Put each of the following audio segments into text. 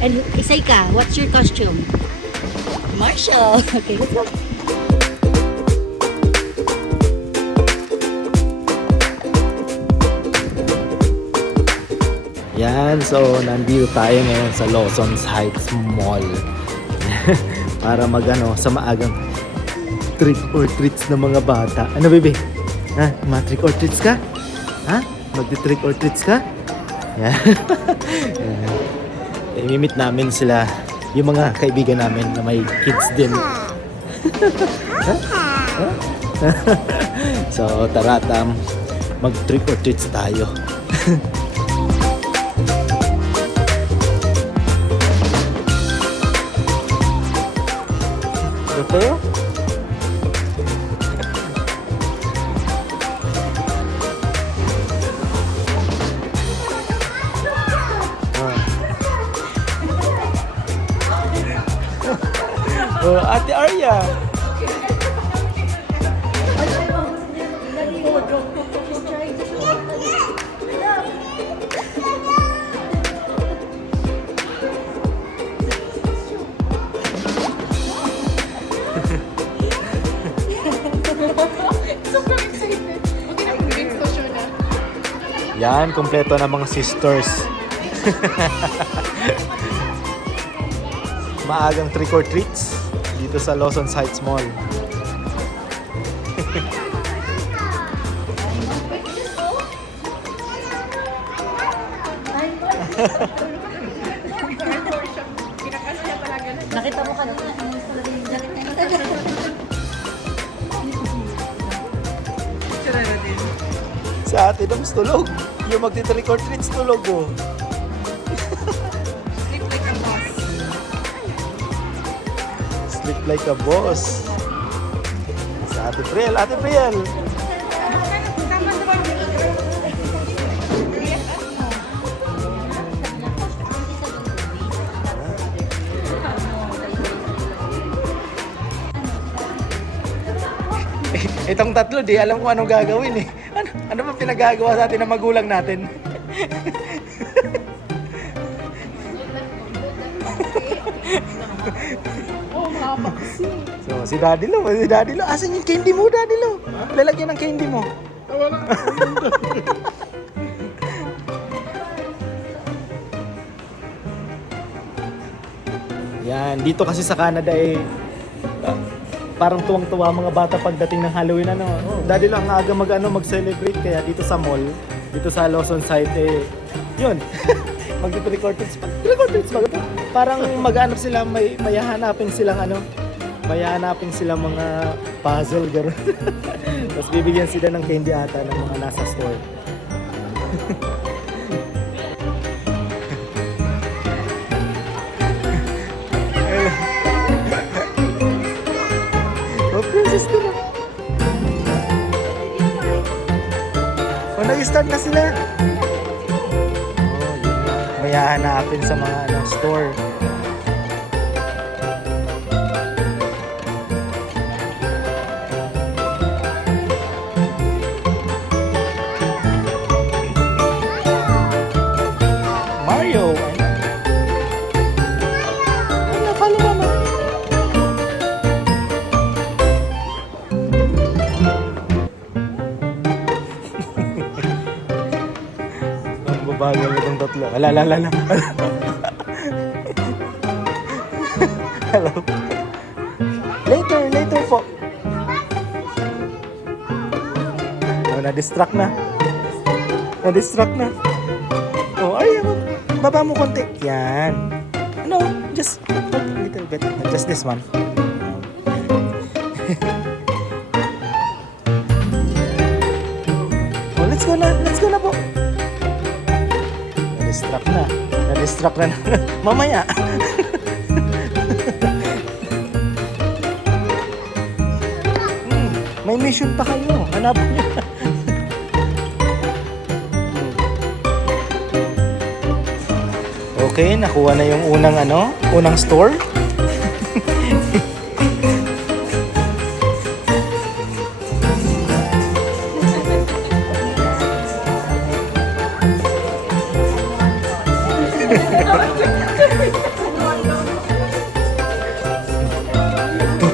And Isaika, what's your costume? Marshall. Okay, let's go. Yan, so nandito tayo ngayon sa Lawson's Heights Mall. Para magano sa maagang trick or treats ng mga bata. Ano, bebe? Ha? Ma-trick or treats ka? Ha? Magti-trick or treats ka? Yan. Yan. Imimit namin sila, yung mga kaibigan namin na may kids din. Ha? Ha? So, tara, mag-trick or treats tayo. Ito? Oh, Ate Arya. Super excited. Okay na, big social na. Yan, kompleto na mga sisters. Maagang trick or treats dito sa Lawson's Heights Mall. Nakita mo kanina. Sa atin ang tulog. Yung magti-trick or treats tulog, oh. Sleep like a boss. Sleep like a boss. Sa Ate Priel, Ate Priel. Itong tatlo, di alam kung anong gagawin eh. Ano ba pinagagawa sa atin ng magulang natin? Oh, mamaksi. So, si Daddy Lo. Asan yung candy mo, Daddy Lo? Lalagyan ng candy mo. Wala. Yan, dito kasi sa Canada eh, parang tuwang-tuwa mga bata pagdating ng Halloween. Ano. Daddy Lo, ang aga mag-celebrate, kaya dito sa mall, dito sa Lawson site eh, yun. Mag-trick or treats. Parang mag-aanap sila, may hahanapin silang ano, may hahanapin silang mga puzzle, gano'n. Tapos bibigyan sila ng candy ata ng mga nasa store. Oh, princess ko na. Oh, nag-start na sila. Oh, yun na. May hahanapin sa mga store. Mario. Ano, follow mama. Ang babagal itong tatlo. Ala. Hello. Later po. Oh, na-distract na. Oh, Arya, baba mo konti. Yan. Ano, just a little bit. Just this one. Oh, let's go na po. Na-distract na. Mamaya. May mission pa kayo. Hanapin niyo. Okay, nakuha na yung unang store.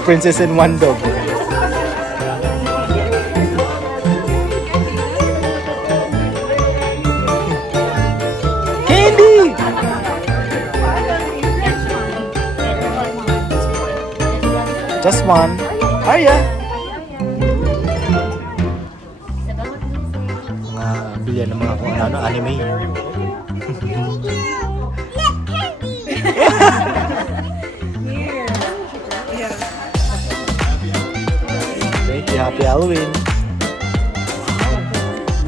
princess and one dog. Candy! Just one. Arya! Mga bilihan ng mga kung ano, anime. Thank you. Happy Halloween.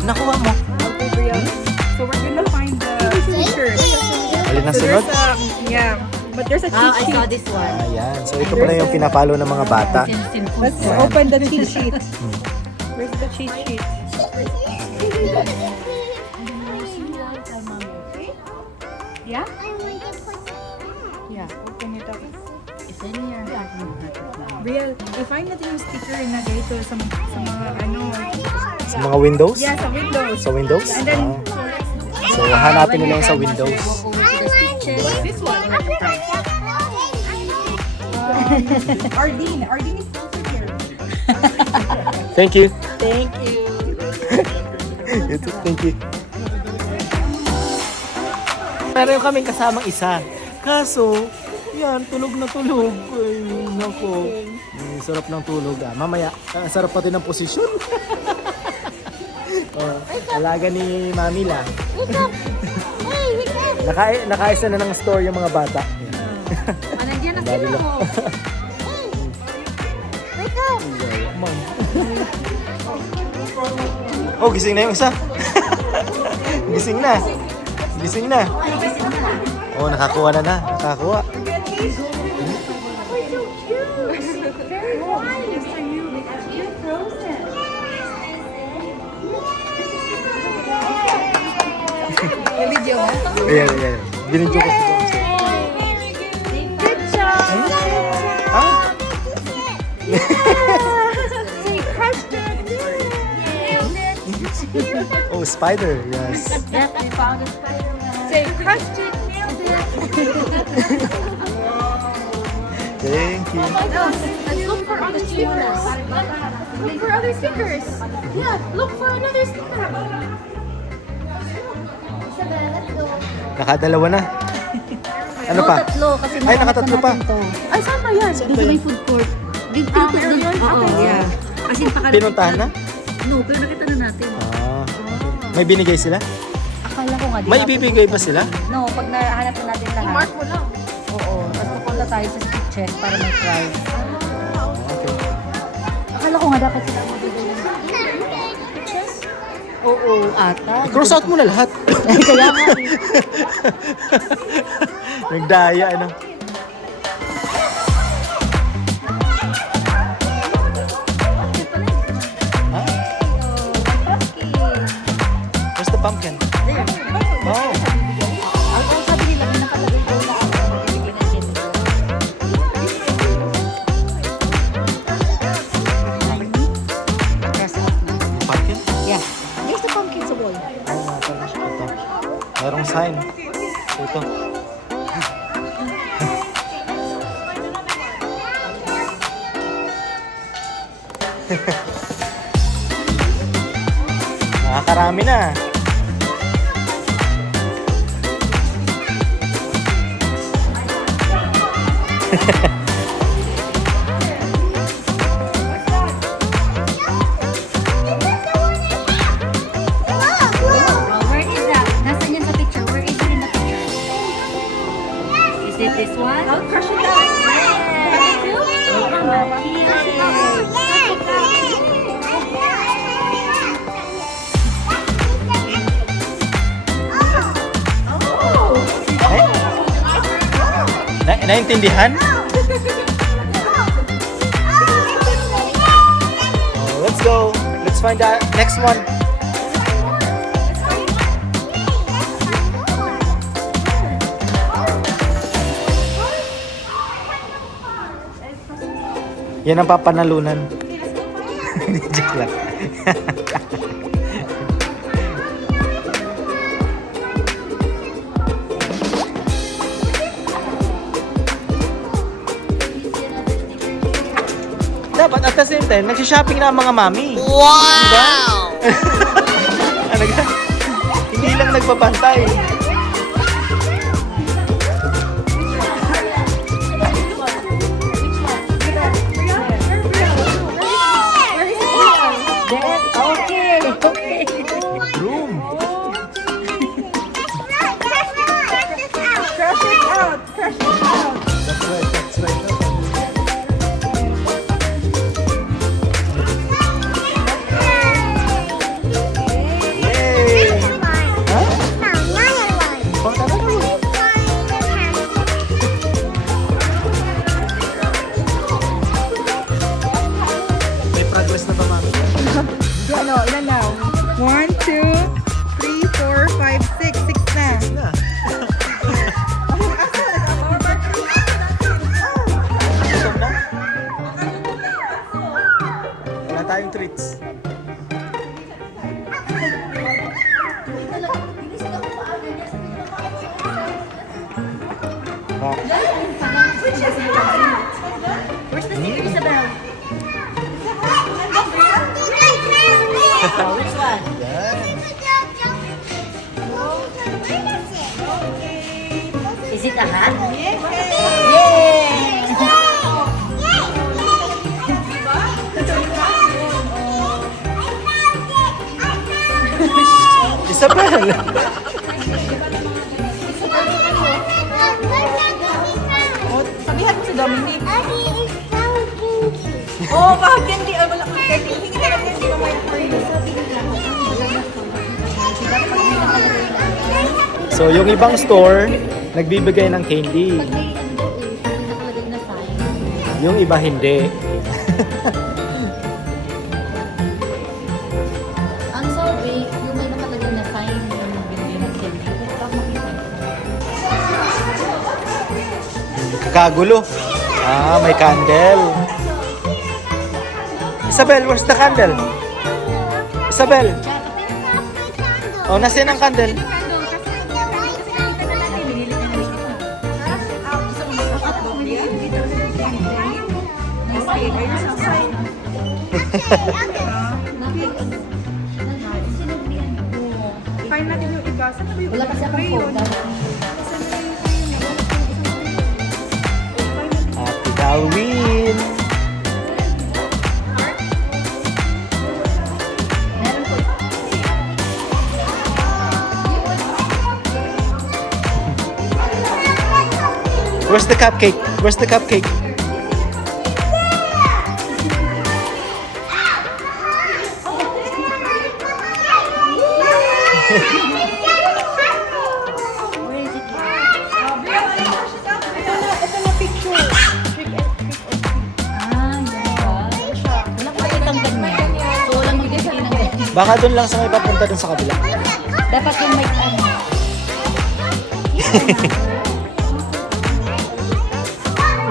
Nakuha mo. So we're gonna find the stickers. Alin na So sunod? there's a, yeah, but there's a cheat I saw sheet. this one. Ayan. So ito pala yung pinapalo ng mga bata. Simple. Let's open the cheat sheet. Where's the cheat sheet? Yeah? Yeah, open it up. It's in here. Real, i-find natin yung sticker na dito sa mga ano. Sa mga windows? Yeah, sa windows. Sa windows? And then, So hanapin nila yung sa windows. Walk over to the stitches. this one. Ardeen is also here. Thank you. Thank you. Ito, thank you. Meron kaming kasamang isa. Kaso, yan, tulog na tulog. Ay, nako. Sarap ng tulog ah. Mamaya, sarap pati ng posisyon. Alaga ni Mami la. Nakaisa na ng store yung mga bata. Nandiyan na Dali sila lang. mo. Oh, gising na yung isa. Gising na. Gising na. Oh, nakakuha na. Nakakuha. Video mo? Ayan, ayan. Binidyo ko sa Good job! Ah? Say, crushed it! Oh, spider. Yes. Yep, I found a spider. Say, crushed it! Nailed it! Thank you. Let's look for other stickers. Look for other stickers. Yeah, look for another sticker. Nakadalawa na. Ano pa? Tatlo. Kasi Ay, nakatatlo pa. natin to. Ay, saan ba yan? Doon sa may food court. Dito, dito. meron yun? Oo, Okay. yeah. As in, Pinuntahan na? No, pero nakita na natin. Ah. May binigay sila? Akala ko nga. di May natin- ibibigay ba sila? No, pag nahanap na natin lahat. I-mark mo lang. Oo. Tapos pupunta tayo sa stitches para may prize. Okay. Akala ko nga dapat sila magbigay ng stitches. Oo, ata. Cross out mo na lahat. Kaya nga eh. Nagdaya, ano? Ha? Where's the pumpkin? There. Oh. Ang sabi nila, may nakalagay daw na ako magbibigay ng ganito. Press out na. Pumpkin? Yeah. There's the pumpkin sa wall. Oo nga pala. Ito. Merong sign. Ito. Nakakarami na. Oh, where is that? Nasaan yan sa picture? Where is it in the picture? Is it this one? I'll crush it down. Naintindihan? Oh, let's go. Let's find the next one. Yan ang papanalunan. Hindi, joke lang. the same time, nagsha-shopping na ang mga mami. Wow! Diba? Ano ka? Hindi lang nagpapantay. Okay, okay. Room. Crush it out. Crush it out. That's right, that's right. Yay! Huh? Pang talaga. May progress na ba, mami? Ano, ilan na? 1, 2, 3, 4, 5, 6. 6 na. Na. Gutom na? Wala tayong treats. Oh. Where's the sticker, Isabel? Which one? Yan. Is it a hat? Yay! Isabel! Oh, sabihan mo si Dominic. Oh, bakit candy? Ah, wala kang candy. Hingi ka ng candy mamaya for you. So, yung ibang store, nagbibigay ng candy. Pag may ano daw eh, pag nakalagay na fine. Yung iba hindi. Ang sabi, yung may nakalagay na fine yung binili ng candy. Pag makita ko. Kagulo. Ah, may candle. Isabel, where's the candle? Isabel! Oh, nasaan ang candle? Kain natin yung iba. Saan ba yung Wala kasi akong Rayon? phone. Happy Halloween! Meron po. Where's the cupcake? Where's the cupcake? Where is it? Ito na picture. Trick and treat. Ah, yan ba? Wala ko itong ganyan. So, walang magbibigay ng ganyan. Baka doon lang sa may papunta doon sa kabila. Dapat yung may ano.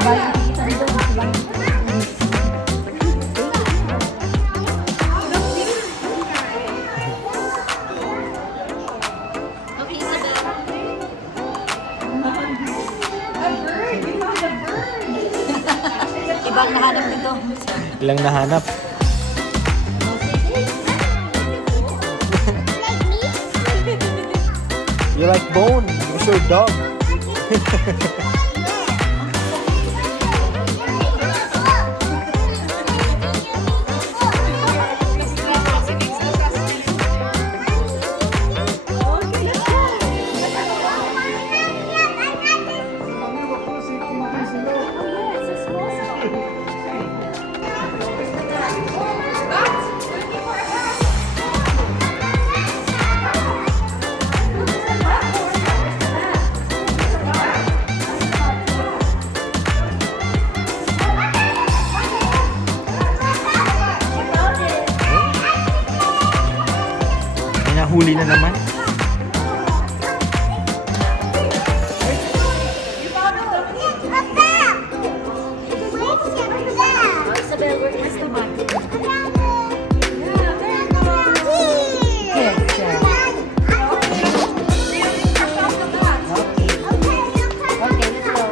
Bye. Kita nito. Okay, Isabel. Ibang nahanap nito. Ilang nahanap. You like bone? Who's your dog? May nahuli na naman. Oh, Isabel, where is the market? Yes, yeah. Okay, let's go.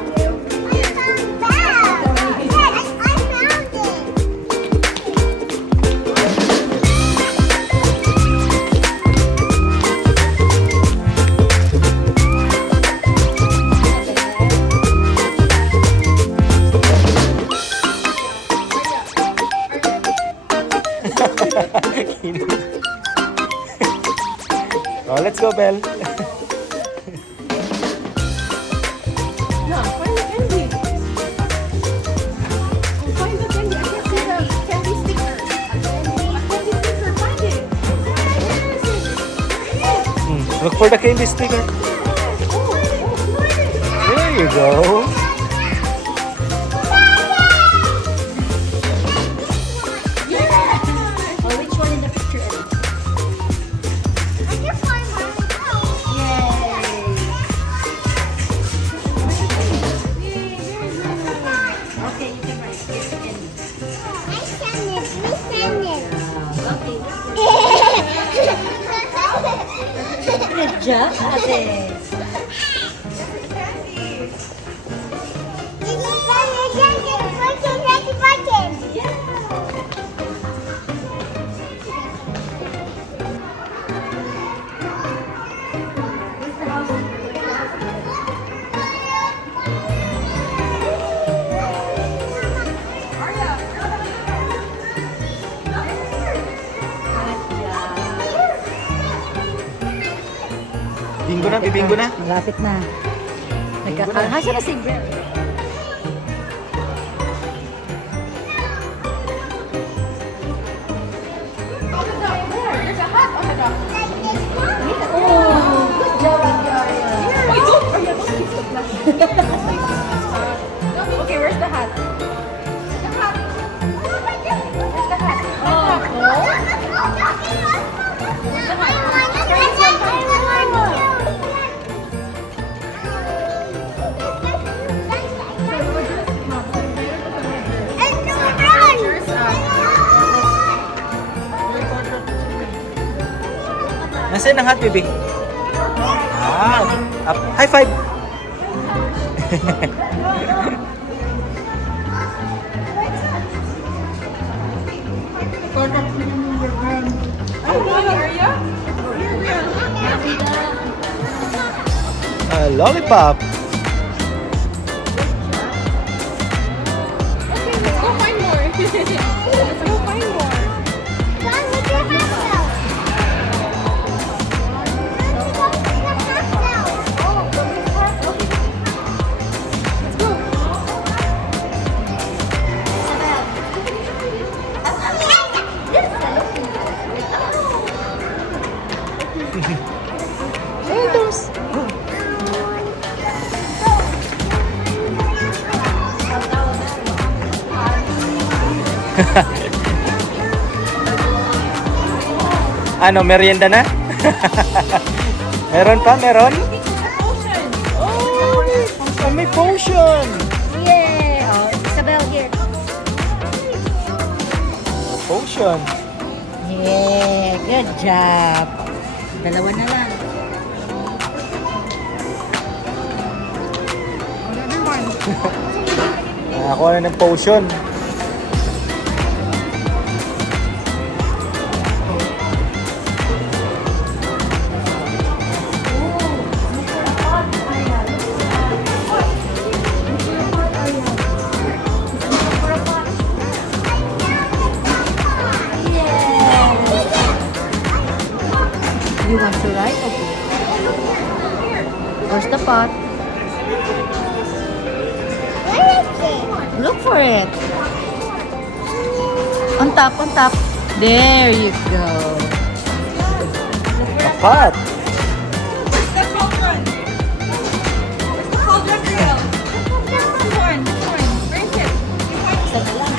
Oh, let's go, Belle. No, find the candy. Oh, find the candy. I can't see the candy sticker. A candy sticker. Find it. Look for the candy sticker. There you go. Oh, which one in the picture, Ellie? Okay, you can write. Here's the Ellie. Good job, ate. Bingo na, bibingo na. Malapit na. Nagkakahasa na si Bear. There's a hat on the dog. Oh, good job, Arya. Wait, don't. Oh, yeah, don't kiss the plastic. Okay, where's the hat? The hat. Where's the hat? Nasaan ang hat, baby? Ah, up. High five! Lollipop! Let's go find more. Let's go find more. Let's go. Ano, merienda na? Meron pa, meron? Oh, may potion! Yeah. Oh, Isabel, here. Potion. Yeah, good job. Dalawa na lang. Another one. Nakakuha na ng potion. You want to write? Okay. Where's the pot? Look for it. On top, on top. There you go. A pot. The cauldron. Where's the cauldron, Ariel? This one. Where is it? Isa na lang.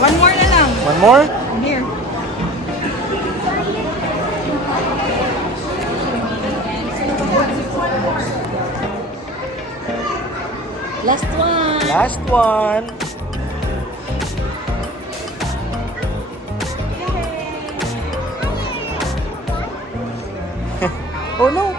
One more na lang. One more? Here. Last one. Last one. Oh no.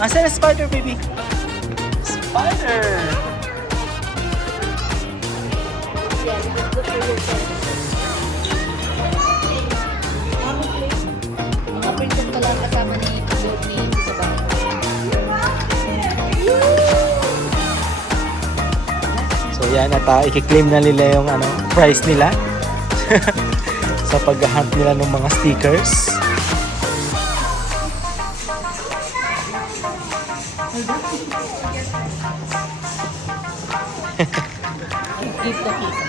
Asan na spider, baby? Spider! So yan, at i-claim na nila yung prize nila sa pag-hunt nila ng mga stickers. Give the piece.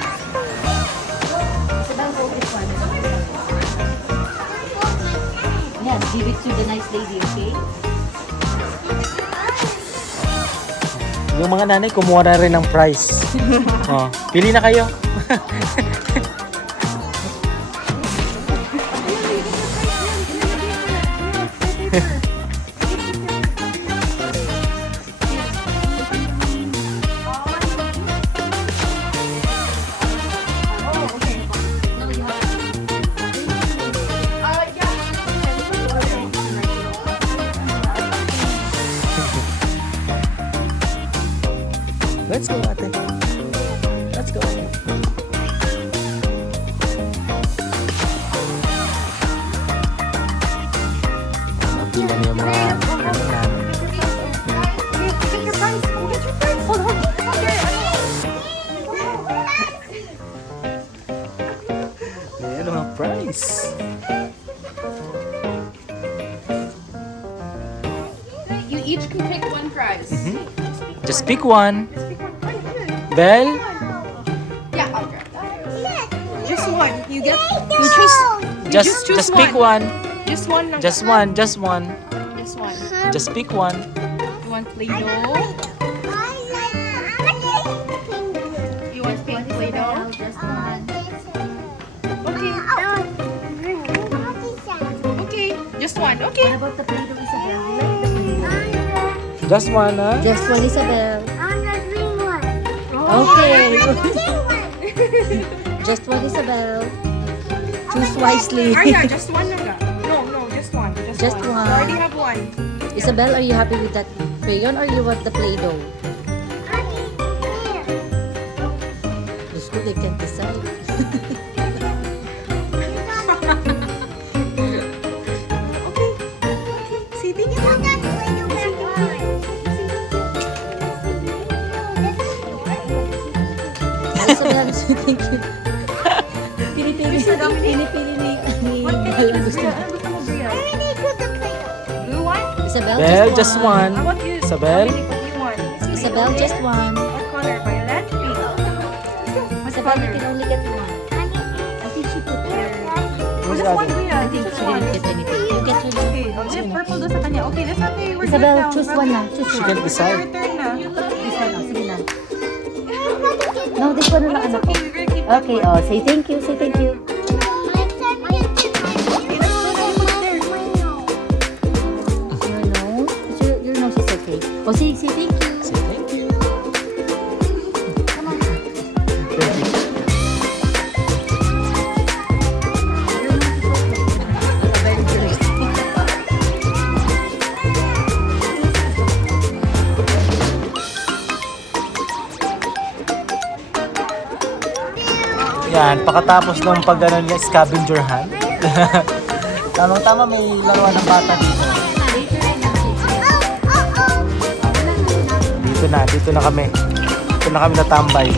Isabel, hold this one. Yeah, give it to the nice lady, okay? Yung mga nanay, kumuha na rin ng prize. Oh, pili na kayo. Let's go, ate. Let's go. Pila niyo mga nanay. Get your prize. Go get your prize. Hold on. Okay. Ayan ang mga prize. You each can pick one prize. Just pick one. Just pick one. Bell? Yeah, I'll grab that. Just one. You get. You choose. Just choose pick one. Just one. lang. Just one. Just one. Just one. Just pick one. You want Play-Doh? You want pink Play-Doh? Just one. Okay. Okay. Just one. Okay. What about the Play-Doh, Isabel? You like the Play-Doh? Just one, huh? Just one, Isabel. Okay. Just one, Isabel. Choose wisely. Arya, just one lang. No, just one. Just one. one. You already have one. Isabel, are you happy with that crayon or you want the Play-Doh? Just good, they can't decide. Okay. See, thank you. Isabel, thank you. Pinipili ni Bella gusto. Blue one? Isabel, Bell, just just one. one. How about you? Isabel? Dominic, what do you want? Isabel, just one. What color? Violet? Pink. What Isabel, you color? can only get one. I think she put her. Just one, Kuya. I think she didn't get anything. You get your Okay, okay, purple doon sa kanya. Okay, that's okay. We're Isabel, good now. choose one na. Choose She one. can decide. Return na. This one, oh. Sige na. No, this one na lang, That's anak ko. okay. We're gonna keep that Okay, one. oh, say thank you, say thank you. Your nose? Your nose is okay. Oh, say thank you. Say thank you. Come on. Thank you. Your nose is okay. Very good. Yan, pakatapos ng ng scavenger hunt. Tamang-tama may laruan ng bata dito. Dito na kami. Dito na kami natambay.